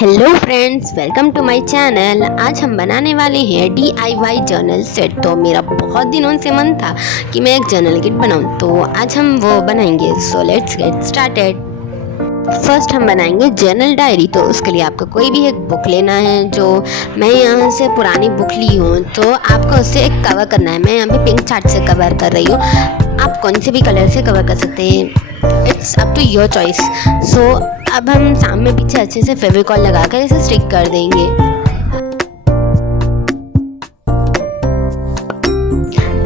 Hello friends, welcome to my channel. आज हम बनाने वाले हैं DIY जर्नल सेट। तो मेरा बहुत दिनों से मन था कि मैं एक जर्नल किट बनाऊं, तो आज हम वो बनाएंगे। So let's get started. First हम बनाएंगे जर्नल डायरी। तो उसके लिए आपको कोई भी एक बुक लेना है। जो मैं यहाँ से पुरानी बुक ली हूँ, तो आपको उससे एक कवर करना है। मैं यहाँ पे पिंक चार्ट से कवर कर रही हूँ। आप कौन से भी कलर से कवर कर सकते हैं, it's up to your choice. So अब हम सामने पीछे अच्छे से फेविकॉल लगाकर इसे स्टिक कर देंगे।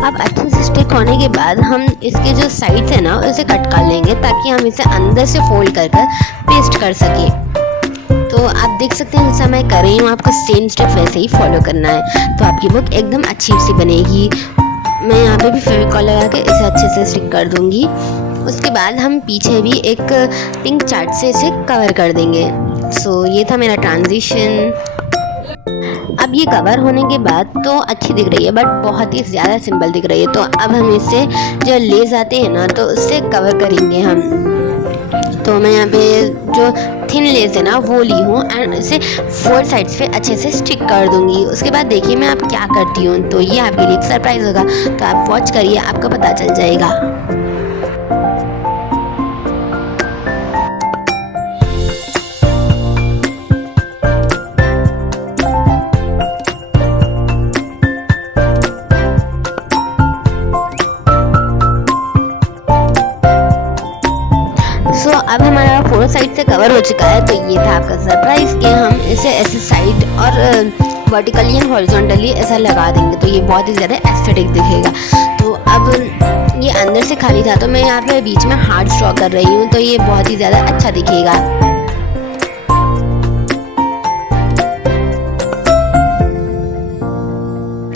अब अच्छे से स्टिक होने के बाद हम इसके जो साइड्स है ना, उसे कट कर लेंगे ताकि हम इसे अंदर से फोल्ड कर पेस्ट कर सके। तो आप देख सकते हैं जैसा मैं कर रही हूँ, आपको सेम स्टेप वैसे ही फॉलो करना है, तो आपकी बुक एकदम अच्छी सी बनेगी। मैं यहाँ पे भी फेविकॉल लगा के इसे अच्छे से स्टिक कर दूंगी। उसके बाद हम पीछे भी एक पिंक चार्ट से इसे कवर कर देंगे। सो ये था मेरा ट्रांजिशन। अब ये कवर होने के बाद तो अच्छी दिख रही है, बट बहुत ही ज़्यादा सिंपल दिख रही है। तो अब हम इसे जो लेस आते हैं ना, तो उससे कवर करेंगे हम। तो मैं यहाँ पे जो थिन लेस है ना वो ली हूँ एंड इसे 4 साइड्स पे अच्छे से स्टिक कर दूंगी। उसके बाद देखिए मैं आप क्या करती हूँ, तो ये आपके लिए एक सरप्राइज होगा। तो आप वॉच करिए, आपको पता चल जाएगा। सो अब हमारा 4 साइड से कवर हो चुका है। तो ये था आपका सरप्राइज कि हम इसे ऐसे साइड और वर्टिकली एंड हॉरिजॉन्टली ऐसा लगा देंगे, तो ये बहुत ही ज़्यादा एस्थेटिक दिखेगा। तो अब ये अंदर से खाली था, तो मैं यहाँ पे बीच में हार्ट ड्रॉ कर रही हूँ, तो ये बहुत ही ज़्यादा अच्छा दिखेगा।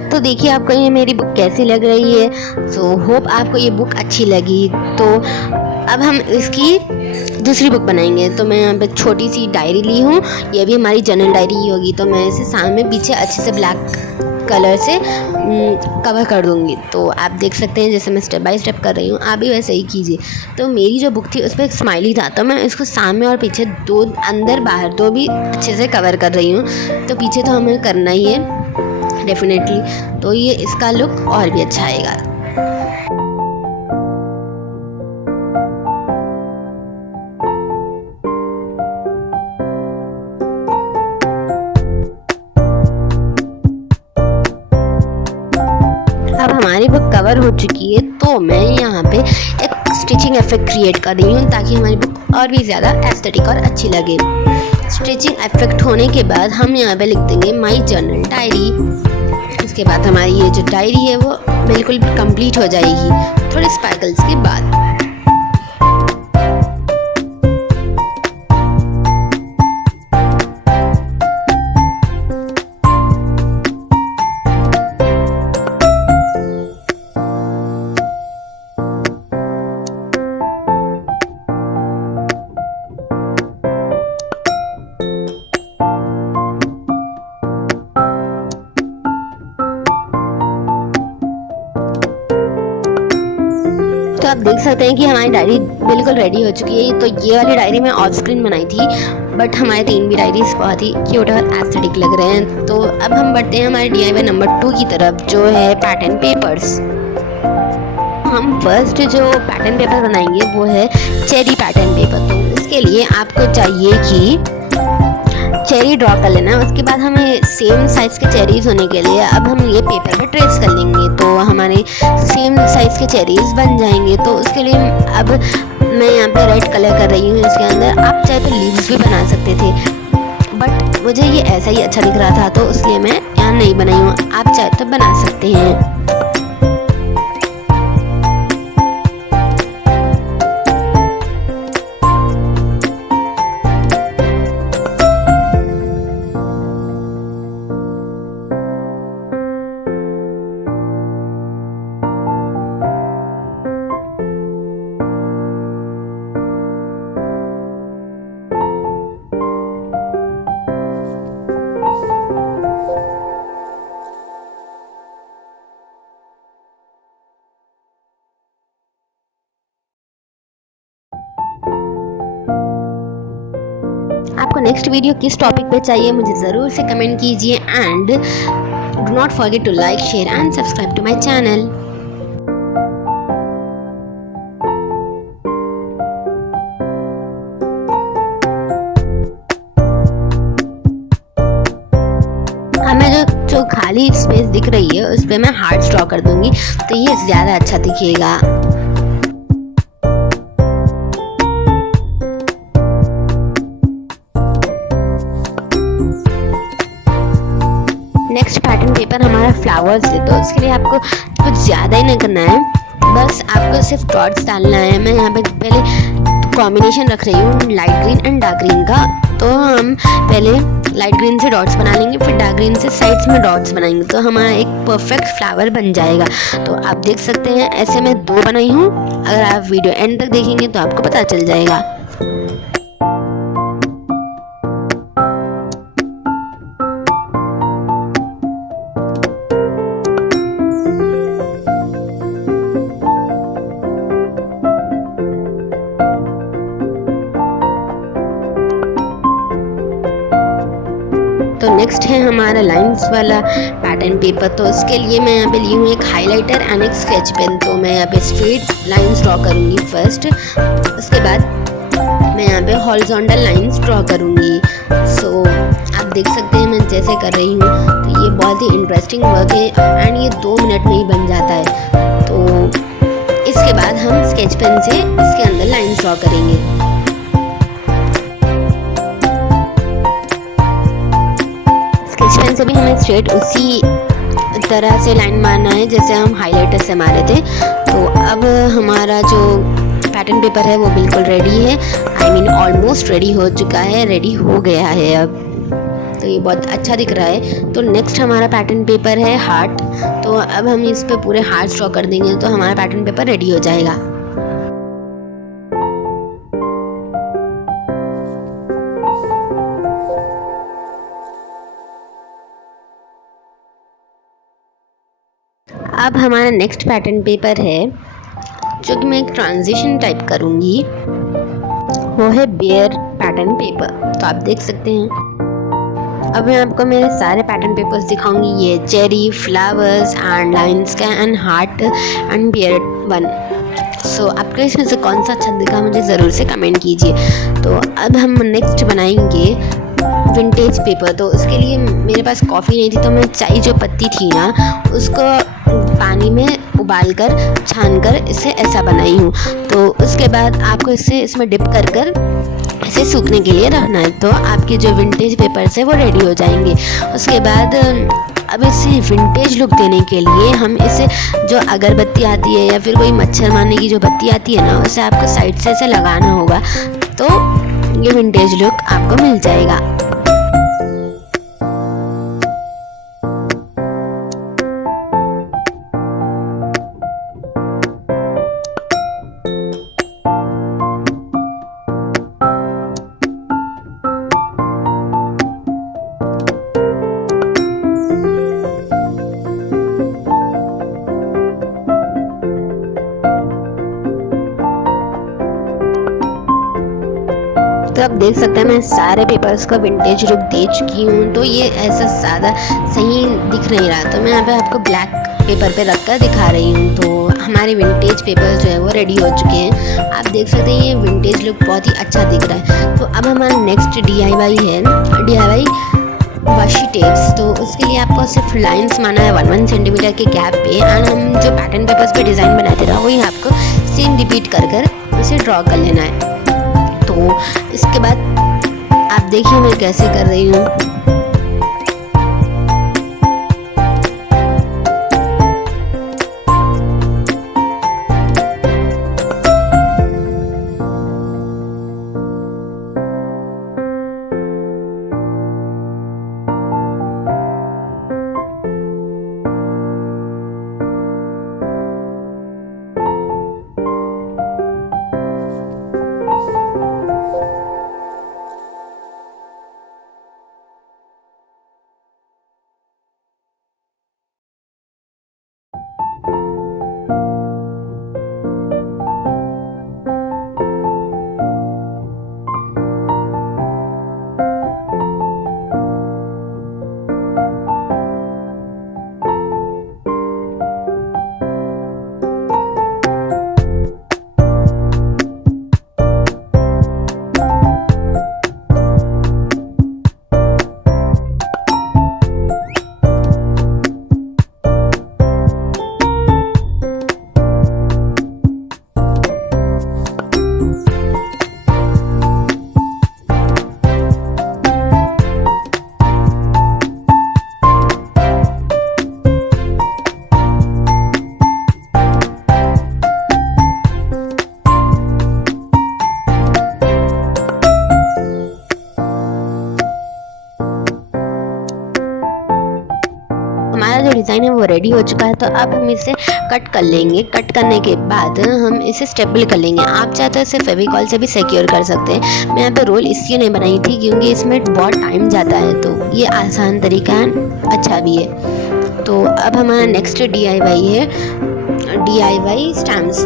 तो देखिए आपको ये मेरी बुक कैसी लग रही है। सो होप आपको ये बुक अच्छी लगी। तो अब हम इसकी दूसरी बुक बनाएंगे। तो मैं यहाँ पे छोटी सी डायरी ली हूँ, ये भी हमारी जर्नल डायरी ही होगी। तो मैं इसे सामने पीछे अच्छे से ब्लैक कलर से कवर कर दूँगी। तो आप देख सकते हैं जैसे मैं स्टेप बाय स्टेप कर रही हूँ, आप भी वैसे ही कीजिए। तो मेरी जो बुक थी उस पर एक स्माइली था, तो मैं इसको सामने और पीछे दो, अंदर बाहर दो भी अच्छे से कवर कर रही हूँ। तो पीछे तो हमें करना ही है डेफिनेटली, तो ये इसका लुक और भी अच्छा आएगा। अब हमारी बुक कवर हो चुकी है, तो मैं यहाँ पे एक स्टिचिंग इफेक्ट क्रिएट कर रही हूँ ताकि हमारी बुक और भी ज़्यादा एस्थेटिक और अच्छी लगे। स्टिचिंग इफेक्ट होने के बाद हम यहाँ पे लिख देंगे माई जर्नल डायरी। उसके बाद हमारी ये जो डायरी है वो बिल्कुल कंप्लीट हो जाएगी थोड़े स्पार्कल्स के बाद। तो आप देख सकते हैं कि हमारी डायरी बिल्कुल रेडी हो चुकी है। तो ये वाली डायरी मैं ऑफ स्क्रीन बनाई थी, बट हमारे 3 भी डायरीज बहुत ही क्यूट और एस्थेटिक लग रहे हैं। तो अब हम बढ़ते हैं हमारे DIY नंबर 2 की तरफ, जो है पैटर्न पेपर्स। हम फर्स्ट जो पैटर्न पेपर बनाएंगे वो है चेरी पैटर्न पेपर। तो इसके लिए आपको चाहिए कि चेरी ड्रॉ कर लेना है। उसके बाद हमें सेम साइज़ के चेरीज होने के लिए अब हम ये पेपर पे ट्रेस कर लेंगे, तो हमारे सेम साइज़ के चेरीज बन जाएंगे। तो उसके लिए अब मैं यहाँ पे रेड कलर कर रही हूँ इसके अंदर। आप चाहे तो लीव्स भी बना सकते थे, बट मुझे ये ऐसा ही अच्छा दिख रहा था, तो इसलिए मैं यहाँ नहीं बनाई हूँ। आप चाहे तो बना सकते हैं। नेक्स्ट वीडियो किस टॉपिक पे चाहिए मुझे ज़रूर से कमेंट कीजिए and do not forget to like, share and subscribe to my channel. हमें जो खाली स्पेस दिख रही है उस पर मैं हार्ट्स ड्रॉ कर दूंगी तो ये ज़्यादा अच्छा दिखेगा। नेक्स्ट पैटर्न पेपर हमारा फ्लावर्स है, तो उसके लिए आपको कुछ ज़्यादा ही नहीं करना है, बस आपको सिर्फ डॉट्स डालना है। मैं यहाँ पे पहले कॉम्बिनेशन रख रही हूँ light green and dark green का, तो हम पहले लाइट ग्रीन से डॉट्स बना लेंगे, फिर डार्क ग्रीन से साइड्स में डॉट्स बनाएंगे, तो हमारा एक परफेक्ट फ्लावर बन जाएगा। तो आप देख सकते हैं ऐसे मैं 2 बनाई हूँ, अगर आप वीडियो एंड तक देखेंगे तो आपको पता चल जाएगा। तो नेक्स्ट है हमारा लाइंस वाला पैटर्न पेपर, तो उसके लिए मैं यहाँ पे ली हूँ एक हाइलाइटर एंड एक स्केच पेन। तो मैं यहाँ पे स्ट्रेट लाइंस ड्रॉ करूँगी फर्स्ट, उसके बाद मैं यहाँ पे हॉरिजॉन्टल लाइंस ड्रॉ करूँगी। सो आप देख सकते हैं मैं जैसे कर रही हूँ, तो ये बहुत ही इंटरेस्टिंग वर्क है एंड ये 2 मिनट में ही बन जाता है। तो इसके बाद हम स्केच पेन से इसके अंदर लाइंस ड्रॉ करेंगे। स्केच पेन से भी हमें स्ट्रेट उसी तरह से लाइन मारना है जैसे हम हाइलाइटर से मारे थे। तो अब हमारा जो पैटर्न पेपर है वो बिल्कुल रेडी है, आई मीन ऑलमोस्ट रेडी हो चुका है, रेडी हो गया है अब। तो ये बहुत अच्छा दिख रहा है। तो नेक्स्ट हमारा पैटर्न पेपर है हार्ट, तो अब हम इस पे पूरे हार्ट ड्रॉ कर देंगे तो हमारा पैटर्न पेपर रेडी हो जाएगा। अब हमारा नेक्स्ट पैटर्न पेपर है जो कि मैं एक ट्रांजिशन टाइप करूँगी, वो है बेयर पैटर्न पेपर। तो आप देख सकते हैं अब मैं आपको मेरे सारे पैटर्न पेपर्स दिखाऊंगी, ये चेरी, फ्लावर्स एंड लाइन्स का and heart and bear one. So आपको इसमें से कौन सा अच्छा दिखा मुझे ज़रूर से कमेंट कीजिए। तो अब हम नेक्स्ट बनाएंगे विंटेज पेपर। तो उसके लिए मेरे पास कॉफ़ी नहीं थी, तो मैं चाय जो पत्ती थी ना उसको पानी में उबाल कर छान कर इसे ऐसा बनाई हूँ। तो उसके बाद आपको इसे इसमें डिप कर कर इसे सूखने के लिए रखना है, तो आपके जो विंटेज पेपर्स है वो रेडी हो जाएंगे। उसके बाद अब इसे विंटेज लुक देने के लिए हम इसे जो अगरबत्ती आती है या फिर कोई मच्छर मारने की जो बत्ती आती है ना, उसे आपको साइड से ऐसे लगाना होगा, तो ये विंटेज लुक आपको मिल जाएगा। तो आप देख सकते हैं मैं सारे पेपर्स का विंटेज लुक दे चुकी हूँ, तो ये ऐसा ज़्यादा सही दिख नहीं रहा, तो मैं यहाँ पे आपको ब्लैक पेपर पे रख कर दिखा रही हूँ। तो हमारे विंटेज पेपर्स जो है वो रेडी हो चुके हैं। आप देख सकते हैं ये विंटेज लुक बहुत ही अच्छा दिख रहा है। तो अब हमारा नेक्स्ट DIY है, DIY वाशी टेप्स। तो उसके लिए आपको सिर्फ लाइंस मारना है 1-1 सेंटीमीटर के गैप पे, एंड हम जो पैटर्न पेपर्स पे डिज़ाइन बनाते रहा वही आपको सेम रिपीट कर कर इसे ड्रॉ कर लेना है। तो इसके बाद आप देखिए मैं कैसे कर रही हूँ। डिज़ाइन है वो रेडी हो चुका है। तो अब हम इसे कट कर लेंगे। कट करने के बाद हम इसे स्टेपल कर लेंगे। आप चाहे तो इसे फेविकॉल से भी सिक्योर कर सकते हैं। मैं यहाँ पे रोल इसलिए नहीं बनाई थी क्योंकि इसमें बहुत टाइम जाता है, तो ये आसान तरीका है, अच्छा भी है। तो अब हमारा नेक्स्ट DIY है DIY स्टैम्प्स।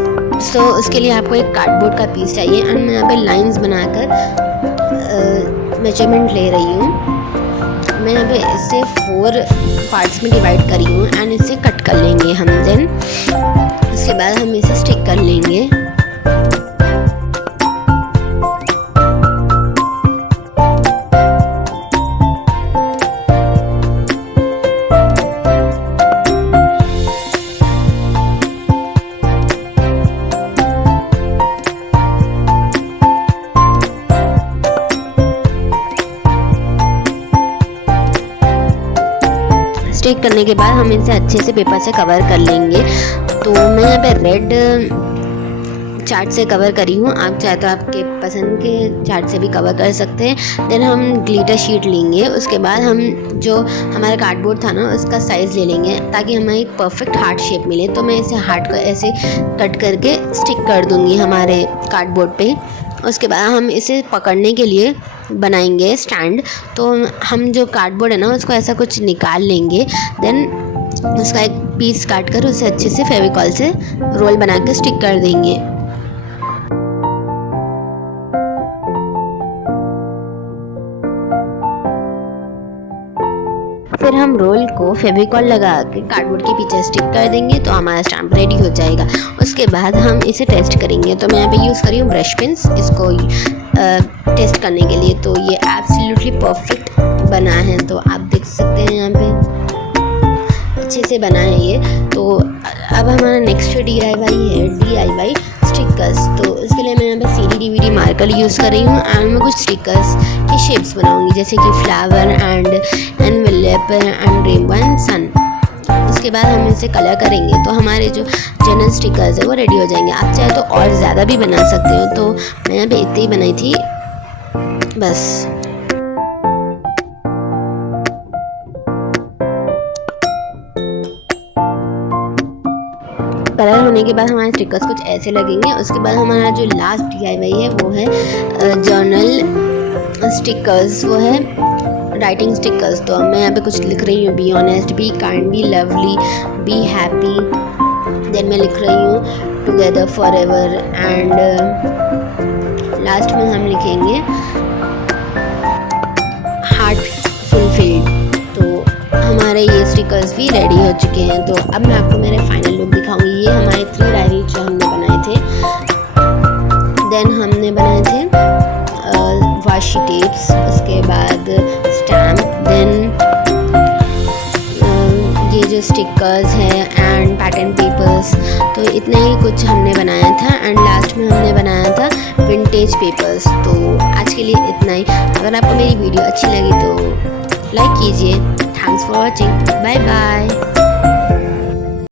तो उसके लिए आपको एक कार्डबोर्ड का पीस चाहिए एंड मैं यहाँ पे लाइंस बनाकर मेजरमेंट ले रही हूँ। मैं यहाँ पे इसे 4 पार्ट्स में डिवाइड करी हूँ एंड इसे कट कर लेंगे हम। देन उसके बाद हम इसे स्टिक कर लेंगे। स्टिक करने के बाद हम इसे अच्छे से पेपर से कवर कर लेंगे। तो मैं यहाँ पे रेड चार्ट से कवर करी हूँ, आप चाहे तो आपके पसंद के चार्ट से भी कवर कर सकते हैं। देन हम ग्लिटर शीट लेंगे। उसके बाद हम जो हमारा कार्डबोर्ड था ना उसका साइज़ ले लेंगे ताकि हमें एक परफेक्ट हार्ट शेप मिले। तो मैं इसे हार्ट को ऐसे कट करके स्टिक कर दूँगी हमारे कार्डबोर्ड पे। उसके बाद हम इसे पकड़ने के लिए बनाएंगे स्टैंड। तो हम जो कार्डबोर्ड है ना उसको ऐसा कुछ निकाल लेंगे। देन उसका एक पीस काट कर उसे अच्छे से फेविकॉल से रोल बना के स्टिक कर देंगे। फिर हम रोल को फेविकॉल लगा के कार्डबोर्ड के पीछे स्टिक कर देंगे तो हमारा स्टैम्प रेडी हो जाएगा। उसके बाद हम इसे टेस्ट करेंगे। तो मैं यहाँ पे यूज़ कर रही हूँ ब्रश पेन्स इसको टेस्ट करने के लिए। तो ये एब्सोल्युटली परफेक्ट बना है, तो आप देख सकते हैं यहाँ पे अच्छे से बना है ये। तो अब हमारा नेक्स्ट DIY है DIY स्टिकर्स। तो इसके लिए मैं यहाँ पे CD DVD मार्कर यूज़ कर रही हूँ एंड मैं कुछ स्टिकर्स की शेप्स बनाऊँगी जैसे कि flower and envelope and rainbow and sun. उसके बाद हम इसे कलर करेंगे तो हमारे जो जनरल स्टिकर्स है वो रेडी हो जाएंगे। आप चाहे तो और ज़्यादा भी बना सकते हो। तो मैं यहाँ पे इतनी ही बनाई थी बस। कलर होने के बाद हमारे स्टिकर्स कुछ ऐसे लगेंगे। उसके बाद हमारा जो लास्ट DIY है वो है जर्नल स्टिकर्स, वो है राइटिंग स्टिकर्स। तो मैं यहाँ पे कुछ लिख रही हूँ, be honest, be kind, be lovely, be happy. Then मैं लिख रही हूँ together for ever and last में हम लिखेंगे हार्ट फुलफिल्ड। तो हमारे ये स्टिकर्स भी रेडी हो चुके हैं। तो अब मैं आपको मेरे फाइनल लुक दिखाऊंगी। ये हमारे 3 डायरी जो हमने बनाए थे। देन हमने बनाए थे वाशी टेप्स, उसके बाद स्टैम्प, देन ये जो स्टिकर्स हैं एंड पैटर्न पेपर्स। तो इतना ही कुछ हमने बनाया था एंड लास्ट में हमने बनाया था विंटेज पेपर्स। तो आज के लिए इतना ही। अगर आपको मेरी वीडियो अच्छी लगी तो लाइक कीजिए। Thanks for watching. Bye bye.